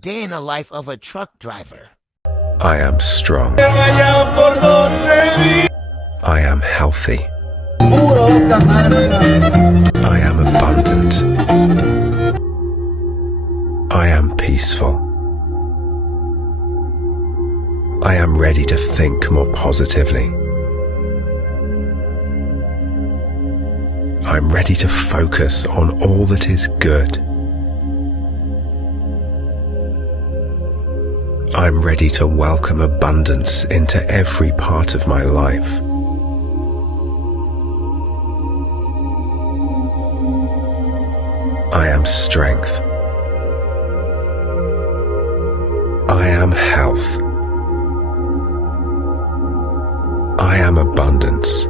Day in the life of a truck driver. I am strong. I am healthy. I am abundant. I am peaceful. I am ready to think more positively. I'm ready to focus on all that is good. I'm ready to welcome abundance into every part of my life. I am strength. I am health. I am abundance.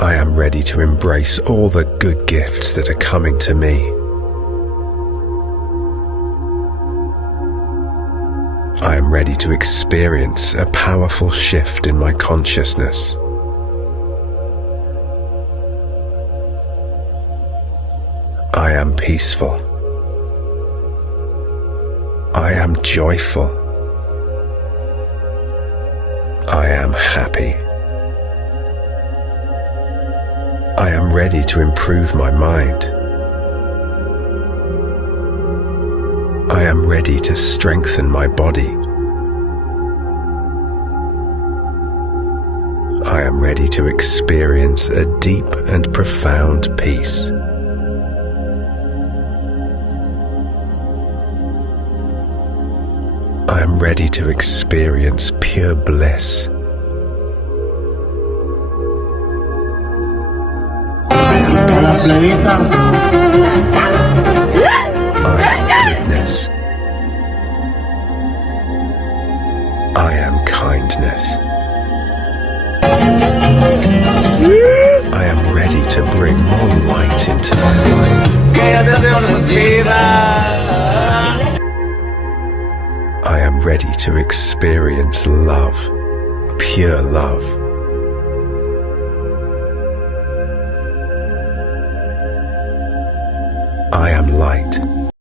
I am ready to embrace all the good gifts that are coming to me. I am ready to experience a powerful shift in my consciousness. I am peaceful. I am joyful. I am happy. I am ready to improve my mind. I am ready to strengthen my body. I am ready to experience a deep and profound peace. I am ready to experience pure bliss. I am goodness. I am kindness. I am ready to bring more light into my life. I am ready to experience love, pure love. I am light.